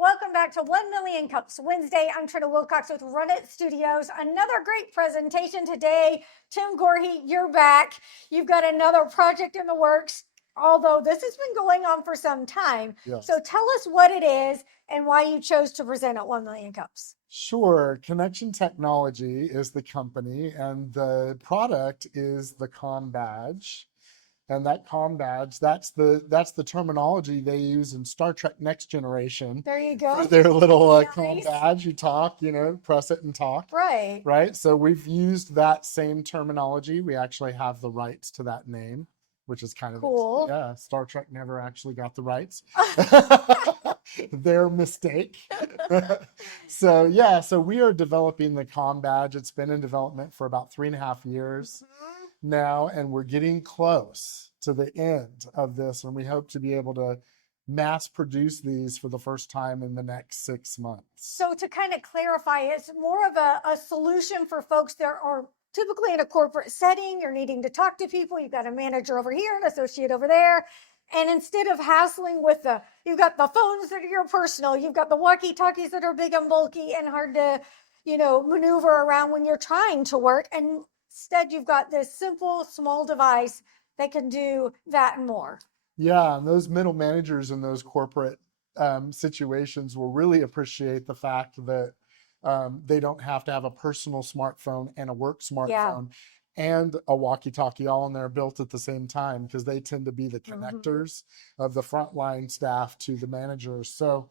Welcome back to 1 Million Cups Wednesday. I'm Trina Wilcox with Run It Studios. Another great presentation today. Tim Goree, you're back. You've got another project in the works, although this has been going on for some time. Yes. So tell us what it is and why you chose to present at 1 Million Cups. Sure. Connection Technology is the company, and the product is the comm badge. And that comm badge, that's the terminology they use in Star Trek Next Generation. There you go. For their little Nice. comm badge. You talk, press it and talk. Right. Right. So we've used that same terminology. We actually have the rights to that name, which is kind of Cool. Yeah, Star Trek never actually got the rights. Their mistake. So we are developing the comm badge. It's been in development for about 3.5 years now, and we're getting close to the end of this, and we hope to be able to mass produce these for the first time in the next 6 months. So to kind of clarify, it's more of a solution for folks that are typically in a corporate setting. You're needing to talk to people. You've got a manager over here, an associate over there. And instead of hassling with you've got the phones that are your personal, you've got the walkie-talkies that are big and bulky and hard to, maneuver around when you're trying to work. And instead, you've got this simple, small device that can do that and more. Yeah, and those middle managers in those corporate situations will really appreciate the fact that they don't have to have a personal smartphone and a work smartphone and a walkie-talkie all in there built at the same time, because they tend to be the connectors of the frontline staff to the managers. So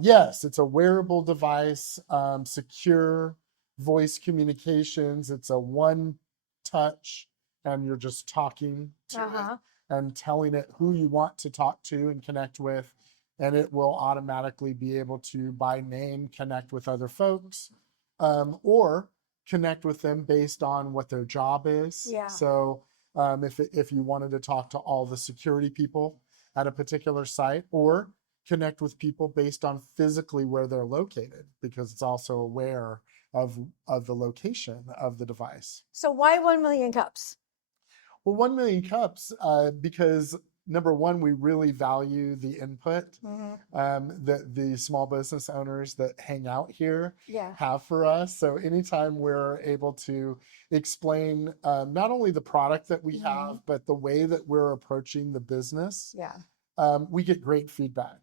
yes, it's a wearable device, secure voice communications. It's a one touch, and you're just talking to it and telling it who you want to talk to and connect with. And it will automatically be able to, by name, connect with other folks or connect with them based on what their job is. Yeah. So if you wanted to talk to all the security people at a particular site, or connect with people based on physically where they're located, because it's also aware of the location of the device. So why 1 Million Cups? Well, 1 Million Cups, because number one, we really value the input that the small business owners that hang out here have for us. So anytime we're able to explain not only the product that we have, but the way that we're approaching the business, we get great feedback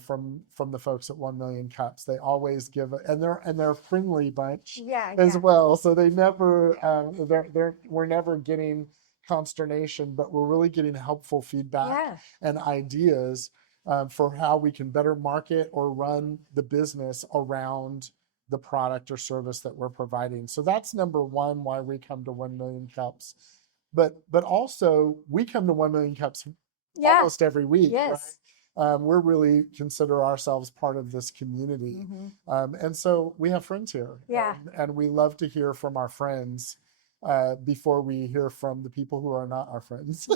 from the folks at 1 Million Cups. They always give and they're a friendly bunch as well. So they never we're never getting consternation, but we're really getting helpful feedback and ideas for how we can better market or run the business around the product or service that we're providing. So that's number one, why we come to 1 Million Cups. But also we come to 1 Million Cups almost every week. Right? We're really consider ourselves part of this community. And so we have friends here. And we love to hear from our friends before we hear from the people who are not our friends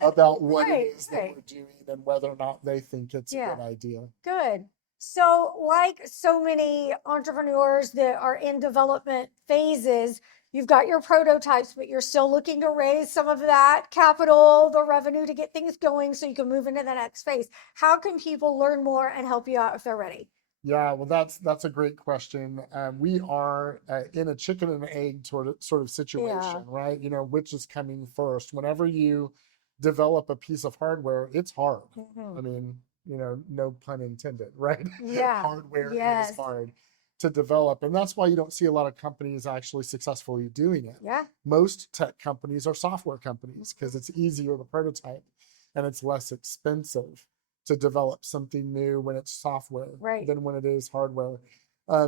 about what it is that we're doing and whether or not they think it's a good idea. Good. So like so many entrepreneurs that are in development phases, you've got your prototypes, but you're still looking to raise some of that capital, the revenue to get things going so you can move into the next phase. How can people learn more and help you out if they're ready? Yeah, well, that's a great question. We are in a chicken and egg sort of situation, right? Which is coming first. Whenever you develop a piece of hardware, it's hard. I mean, no pun intended, right? Hardware is hard to develop, and that's why you don't see a lot of companies actually successfully doing it. Most tech companies are software companies because it's easier to prototype and it's less expensive to develop something new when it's software than when it is hardware.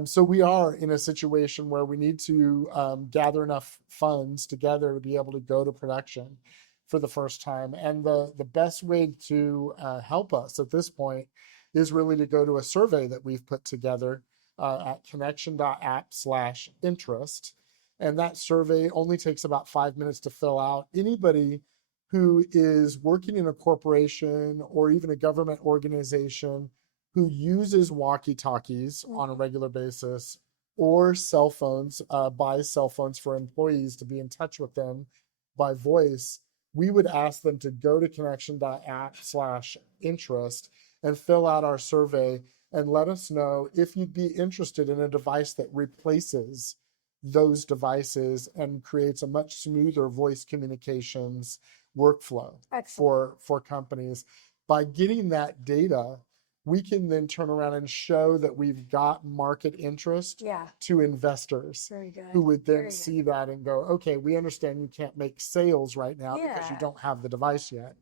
So we are in a situation where we need to gather enough funds together to be able to go to production for the first time. And the best way to help us at this point is really to go to a survey that we've put together at connection.app/interest. And that survey only takes about 5 minutes to fill out. Anybody who is working in a corporation or even a government organization who uses walkie-talkies on a regular basis, or cell phones, buys cell phones for employees to be in touch with them by voice, we would ask them to go to connection.app/interest and fill out our survey and let us know if you'd be interested in a device that replaces those devices and creates a much smoother voice communications workflow for companies. By getting that data, we can then turn around and show that we've got market interest to investors who would then see that and go, okay, we understand you can't make sales right now because you don't have the device yet.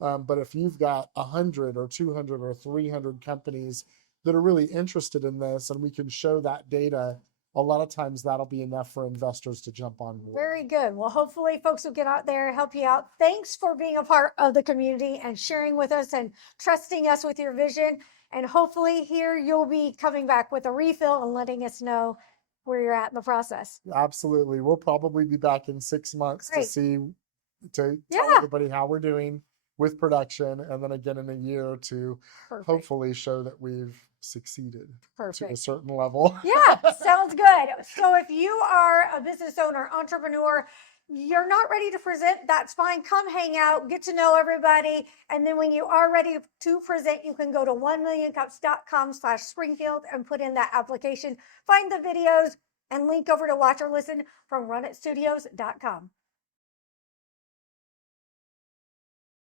But if you've got 100 or 200 or 300 companies that are really interested in this, and we can show that data, a lot of times that'll be enough for investors to jump on board. Very good. Well, hopefully folks will get out there and help you out. Thanks for being a part of the community and sharing with us and trusting us with your vision. And hopefully here you'll be coming back with a refill and letting us know where you're at in the process. Absolutely. We'll probably be back in 6 months to tell everybody how we're doing with production, and then again in a year to hopefully show that we've succeeded to a certain level. Yeah, sounds good. So if you are a business owner, entrepreneur, you're not ready to present, that's fine. Come hang out, get to know everybody. And then when you are ready to present, you can go to 1millioncups.com/Springfield and put in that application, find the videos, and link over to watch or listen from runitstudios.com.